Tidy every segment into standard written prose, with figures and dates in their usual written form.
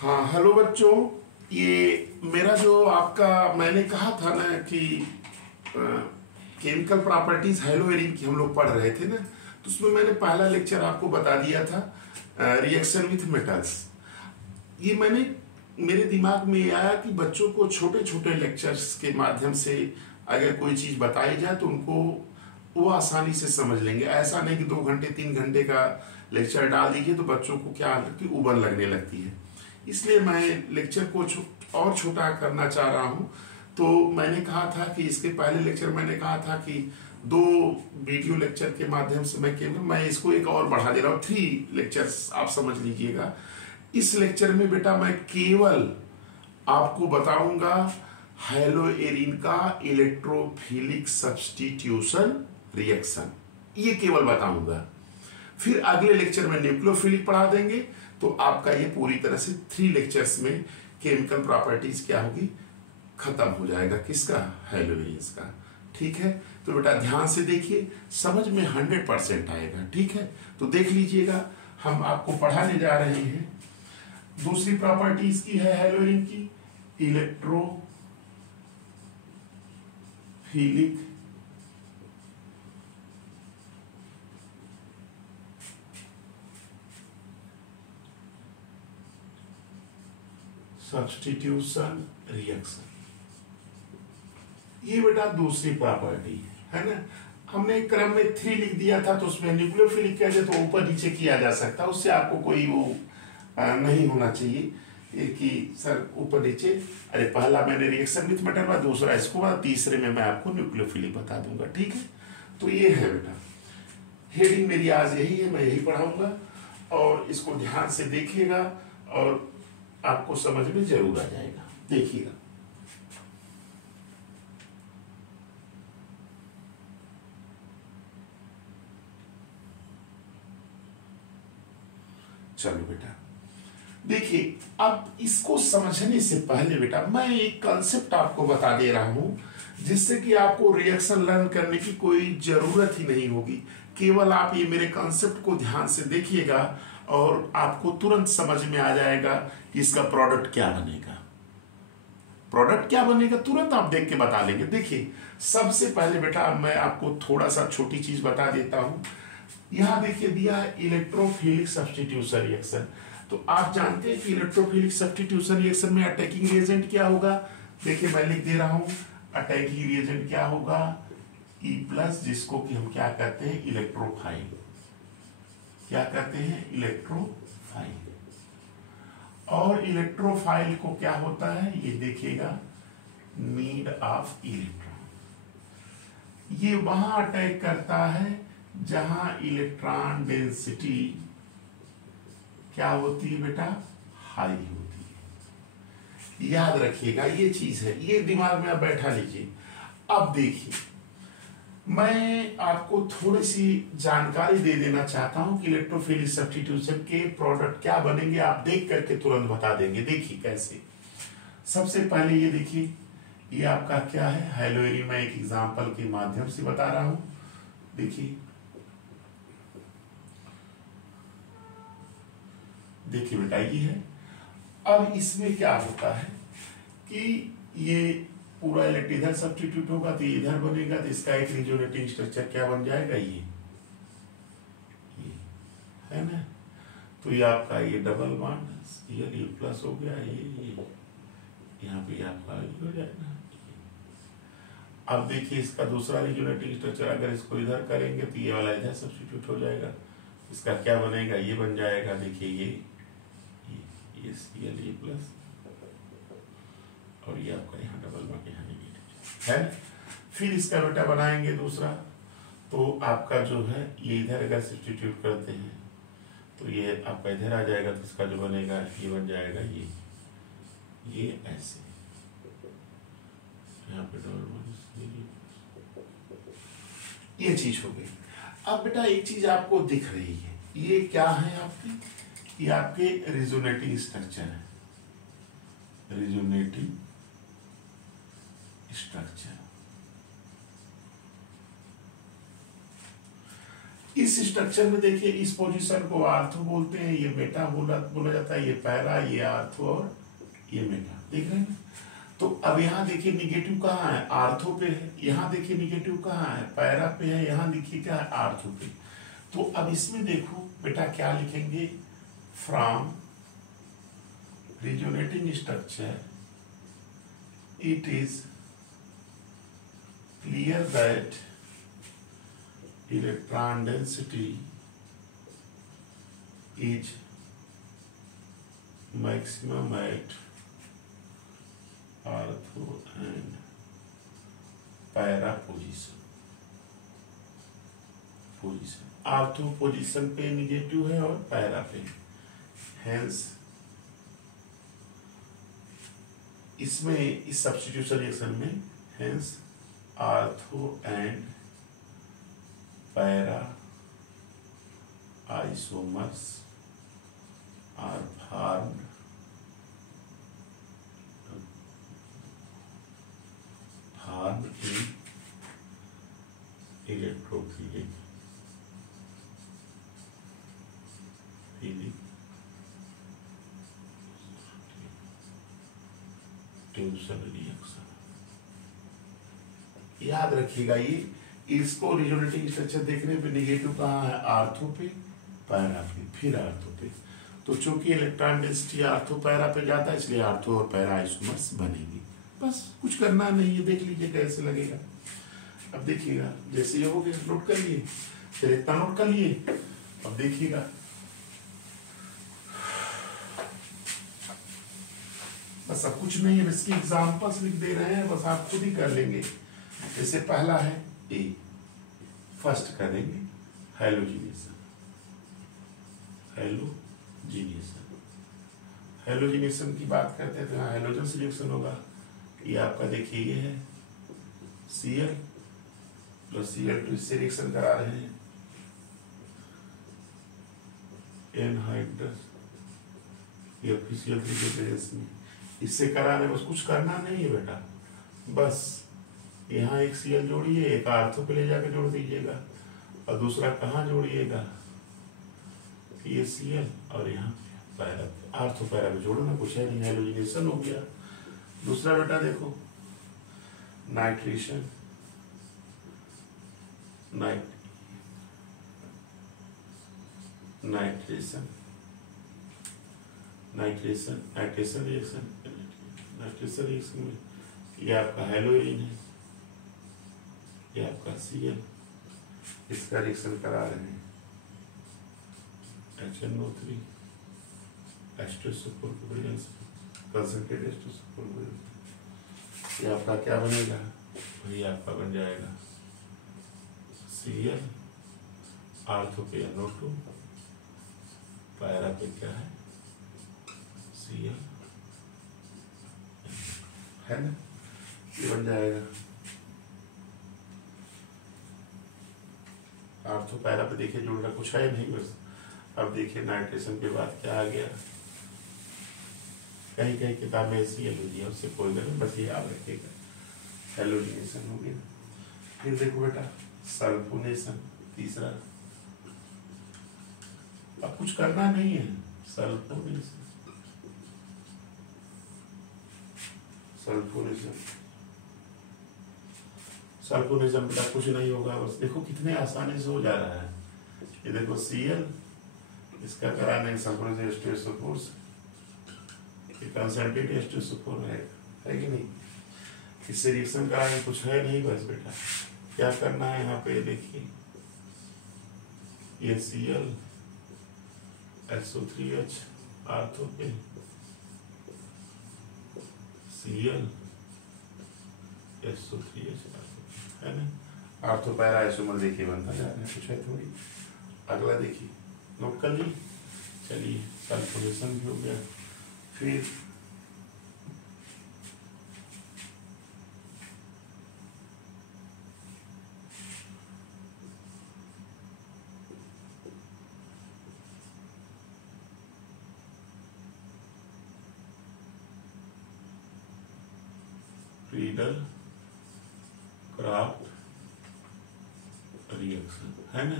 हाँ, हेलो बच्चों। ये मेरा जो आपका मैंने कहा था ना कि केमिकल प्रॉपर्टीज हेलोएरिन की हम लोग पढ़ रहे थे ना, तो उसमें मैंने पहला लेक्चर आपको बता दिया था रिएक्शन विथ मेटल्स। ये मेरे दिमाग में ये आया कि बच्चों को छोटे छोटे लेक्चर्स के माध्यम से अगर कोई चीज बताई जाए तो उनको वो आसानी से समझ लेंगे। ऐसा नहीं कि 2 घंटे 3 घंटे का लेक्चर डाल दीजिए तो बच्चों को क्या कि उबल लगने लगती है। इसलिए मैं लेक्चर को और छोटा करना चाह रहा हूं। तो मैंने कहा था कि इसके पहले लेक्चर मैंने कहा था कि 2 वीडियो लेक्चर के माध्यम से मैं इसको एक और बढ़ा दे रहा हूँ, 3 लेक्चर्स आप समझ लीजिएगा। इस लेक्चर में बेटा मैं केवल आपको बताऊंगा हेलोएरिन का इलेक्ट्रोफिलिक सब्स्टिट्यूशन रिएक्शन, ये केवल बताऊंगा। फिर अगले लेक्चर में न्यूक्लियोफिलिक पढ़ा देंगे, तो आपका ये पूरी तरह से 3 लेक्चर्स में केमिकल प्रॉपर्टीज क्या होगी, खत्म हो जाएगा। किसका? हेलोएरिन का। ठीक है, तो बेटा ध्यान से देखिए, समझ में 100% आएगा। ठीक है, तो देख लीजिएगा, हम आपको पढ़ाने जा रहे हैं। दूसरी प्रॉपर्टीज की है हेलोएरिन की इलेक्ट्रोफिलिक सब्स्टिट्यूशन रिएक्शन। ये बेटा दूसरी प्रॉपर्टी है ना। हमने एक क्रम में 3 लिख दिया था, तो उसमें न्यूक्लियोफिलिक कह दे तो ऊपर नीचे किया जा सकता है, उससे आपको कोई वो नहीं होना चाहिए कि सर ऊपर नीचे। अरे पहला मैंने रिएक्शन विथ मेटल बता, दूसरा इसको बता, तीसरे में मैं आपको न्यूक्लियोफिलिक बता दूंगा। ठीक है, तो ये है बेटा हेडिंग मेरी आज यही है, मैं यही पढ़ाऊंगा और इसको ध्यान से देखिएगा और आपको समझ में जरूर आ जाएगा। देखिएगा, चलो बेटा देखिए, अब इसको समझने से पहले बेटा मैं एक कंसेप्ट आपको बता दे रहा हूं, जिससे कि आपको रिएक्शन लर्न करने की कोई जरूरत ही नहीं होगी। केवल आप ये मेरे कंसेप्ट को ध्यान से देखिएगा और आपको तुरंत समझ में आ जाएगा कि इसका प्रोडक्ट क्या बनेगा। प्रोडक्ट क्या बनेगा तुरंत आप देख के बता लेंगे। देखिए, सबसे पहले बेटा मैं आपको थोड़ा सा छोटी चीज बता देता हूं। यहां देखिए दिया है इलेक्ट्रोफिलिक सब्स्टिट्यूशन रिएक्शन। तो आप जानते हैं कि इलेक्ट्रोफिलिक सब्स्टिट्यूशन रिएक्शन में अटैकिंग रिएजेंट क्या होगा। देखिए मैं लिख दे रहा हूं, अटैकिंग रिएजेंट क्या होगा, E+, जिसको कि हम क्या कहते हैं, इलेक्ट्रोफाइल। क्या कहते हैं? इलेक्ट्रोफाइल। और इलेक्ट्रोफाइल को क्या होता है, ये देखिएगा, नीड ऑफ इलेक्ट्रॉन। ये वहां अटैक करता है जहां इलेक्ट्रॉन डेंसिटी क्या होती है बेटा, हाई होती है। याद रखिएगा ये चीज है, ये दिमाग में आप बैठा लीजिए। अब देखिए, मैं आपको थोड़ी सी जानकारी दे देना चाहता हूं कि इलेक्ट्रोफिलिक सब्स्टिट्यूशन के प्रोडक्ट क्या बनेंगे, आप देख करके तुरंत बता देंगे। देखिए कैसे। सबसे पहले ये देखिए, ये आपका क्या है, हेलोएरिन। मैं एक एग्जांपल के माध्यम से बता रहा हूं। देखिए देखिए बेटा, ये है। अब इसमें क्या होता है कि ये पूरा इलेक्ट्रिक इधर सब्स्टिट्यूट होगा तो ये इधर बनेगा, तो इसका एक रिजोनेटिंग स्ट्रक्चर क्या बन जाएगा, ये है ना। तो ये आपका ये डबल बॉन्ड ये प्लस हो गया, ये यहाँ पे आपका हो जाएगा। अब देखिए इसका दूसरा रिजोनेटिंग स्ट्रक्चर, अगर इसको इधर करेंगे तो ये वाला इधर सब्स्टिट्यूट हो जाएगा। इसका क्या बनेगा, ये बन जाएगा। देखिए ये Cl प्लस और ये आपका यहाँ डबल बॉन्ड यहाँ है। फिर इसका बेटा बनाएंगे दूसरा, तो आपका जो है ये इधर अगर सब्स्टिट्यूट करते हैं तो ये आपका इधर आ जाएगा, तो इसका जो बनेगा ये बन जाएगा ये ऐसे, यहाँ पे डबल बॉन्ड, ये चीज हो गई। अब बेटा एक चीज आपको दिख रही है, ये क्या है आपकी, ये आपके रिजोनेटिंग स्ट्रक्चर है, रिजोनेटिंग स्ट्रक्चर। इस स्ट्रक्चर में देखिए, इस पोजीशन को आर्थो बोलते हैं, ये मेटा बोला जाता है, ये पैरा, ये आर्थो और ये मेटा। देख रहे हैं। तो अब यहाँ देखिए निगेटिव कहाँ है, आर्थो पे है। यहाँ देखिए निगेटिव कहाँ है, पैरा पे है। यहाँ देखिए क्या है, आर्थो पे। तो अब इसमें देखो बेटा क्या लिखेंगे, from resonating structure it is clear that electron density is maximum at ortho and para position ortho position पे निगेटिव है और पैरा पे, हेंस इसमें इस सब्स्टिट्यूशन रिएक्शन में hence ortho and para isomers are formed in electrophilic reaction. याद रखिएगा, ये इसको रिजोनेटिंग स्ट्रक्चर देखने पे निगेटिव कहाँ है, आर्थो पे, पैरा पे, फिर आर्थो पे। तो चूंकि इलेक्ट्रॉन डेंसिटी आर्थो पैरा पे जाता है, इसलिए आर्थो और पैरा आइसोमर्स बनेगी। बस कुछ करना नहीं है, देख लीजिए कैसे लगेगा। अब देखिएगा, जैसे ये हो गया, नोट कर लिए, फिर इतना नोट कर लिए। अब देखिएगा, बस अब कुछ नहीं है, इसकी एग्जांपल्स लिख दे रहे हैं, बस आप खुद ही कर लेंगे। जैसे पहला है ए, फर्स्ट करेंगे हैलोजिनेशन। हैलोजिनेशन की बात करते हैं तो यहाँ हैलोजन से रिएक्शन होगा। ये आपका देखिए, ये है Cl प्लस Cl2, इससे रिएक्शन करा रहे हैं एनहाइड्रस या Cl3 के प्रेजेंस में, इससे करा रहे। बस कुछ करना नहीं है बेटा, बस यहाँ एक Cl जोड़िए, एक आर्थो पे ले जाके जोड़ दीजिएगा, और दूसरा कहाँ जोड़िएगा, ये Cl और यहाँ पैरा, आर्थो पैरा पे जोड़ना, कुछ है नहीं, हैलोजिनेशन हो गया। दूसरा बेटा देखो, नाइट्रेशन, नाइट्रेशन रिएक्शन में ये आपका हेलोइन है, ये आपका Cl, इसका रिएक्शन करा रहे हैं HNO3 एस्टोसल्फर के प्रेजेंस में, कंसंट्रेटेड एस्टोसल्फर के प्रेजेंस में। ये आपका क्या बनेगा, ये आपका बन जाएगा Cl, आर्थो पे NO2, पैरा पे क्या है Cl, है ना, ये बन जाएगा। आर्थो पैरा पे देखिए जोड़ रहा, कुछ है नहीं बस। अब देखिए नाइट्रेशन के बाद क्या आ गया, कहीं कहीं किताब में ऐसी है, उससे कोई नहीं, बस ये याद रखिएगा, हैलोजिनेशन हो गया। फिर देखो बेटा सल्फोनेशन, तीसरा, अब कुछ करना नहीं है, सल्फोनेशन बेटा कुछ नहीं होगा, बस देखो कितने आसानी से हो जा रहा है। ये देखो Cl, इसका कराने सल्फोनेशन एस्टोसल्फर, कंसंट्रेटेड एस्टोसल्फर है कि नहीं, इससे रिएक्शन कराने कुछ है नहीं, बस बेटा क्या करना है, यहाँ पे देखिए ये Cl SO3H आर्थो पे, Cl SO3H है ना, आर्थो पैरा आइसोमर देखिए बनता जा रहा है, कुछ है थोड़ी। अगला देखिए, नोट कर ली, चलिए सल्फोनेशन भी हो गया। फिर फ्रीडल क्राफ्ट रिएक्शन है ना,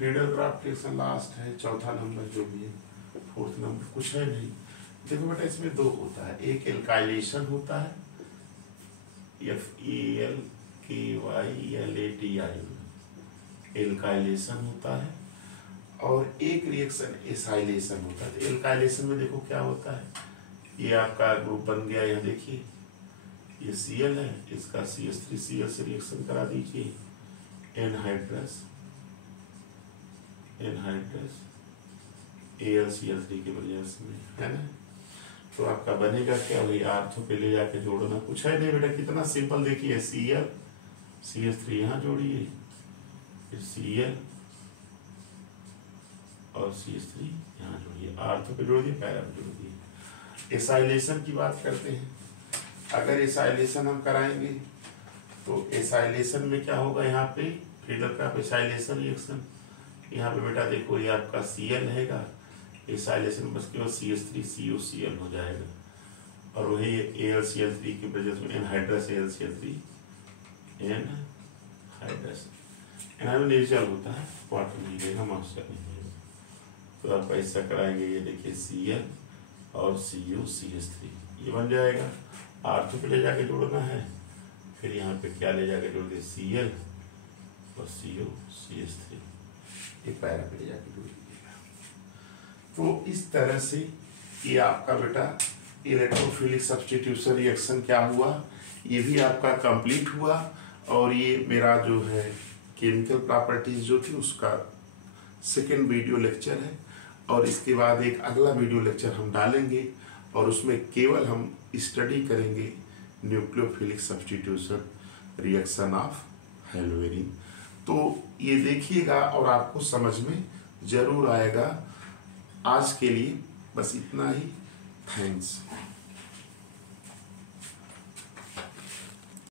फ्रीडल क्राफ्ट रिएक्शन लास्ट है, चौथा नंबर जो भी है, फोर्थ नंबर कुछ है नहीं। देखो बेटा इसमें दो होता है, एक एल्काइलेशन होता है FealKylatI, एल्काइलेशन होता है, और एक रिएक्शन एसाइलेशन होता है। तो एल्काइलेशन में देखो क्या होता है, ये आपका ग्रुप बन गया, यहाँ देखिए ये Cl है, इसका CH3Cl से रिएक्शन करा दीजिए, एनहाइड्रस AlCl3 के प्रयास में, है ना। तो आपका बनेगा क्या, वही आर्थो पे ले जाके जोड़ना, कुछ है नहीं बेटा, कितना सिंपल। देखिए Cl CH3 यहाँ जोड़िए, Cl और CH3 यहाँ जोड़िए, आर्थो पे जोड़ दिए, पैरा पे जोड़ दिए। एसाइलेशन की बात करते हैं। अगर एसाइलेशन हम कराएंगे तो एसाइलेशन में क्या होगा, यहाँ पे फ्रीडल क्राफ्ट एसाइलेशन रिएक्शन, यहाँ पे बेटा देखो ये आपका Cl रहेगा, एसाइलेशन बस केवल CH3COCl हो जाएगा, और वही AlCl3 के वजह से एनहाइड्रस AlCl3 एनहाइड्रस नेचुरल होता है, वाटर नहीं रहेगा, मॉइस्चर नहीं रहेगा। तो आप ऐसा कराएंगे, ये देखिए Cl और COCH3 ये बन जाएगा, आर्थो पे ले जाके जोड़ना है, फिर यहाँ पे क्या ले जाके जोड़ दिए, Cl और COCH3, ये पैरा पे ले जाके जोड़ दीजिएगा। तो इस तरह से ये आपका बेटा इलेक्ट्रोफिलिक सब्स्टिट्यूशन रिएक्शन क्या हुआ, ये भी आपका कंप्लीट हुआ। और ये मेरा जो है केमिकल प्रॉपर्टीज जो थी उसका सेकेंड वीडियो लेक्चर है, और इसके बाद एक अगला वीडियो लेक्चर हम डालेंगे, और उसमें केवल हम स्टडी करेंगे न्यूक्लियोफिलिक सब्स्टिट्यूशन रिएक्शन ऑफ हेलोवेरिन। तो ये देखिएगा और आपको समझ में जरूर आएगा। आज के लिए बस इतना ही, थैंक्स।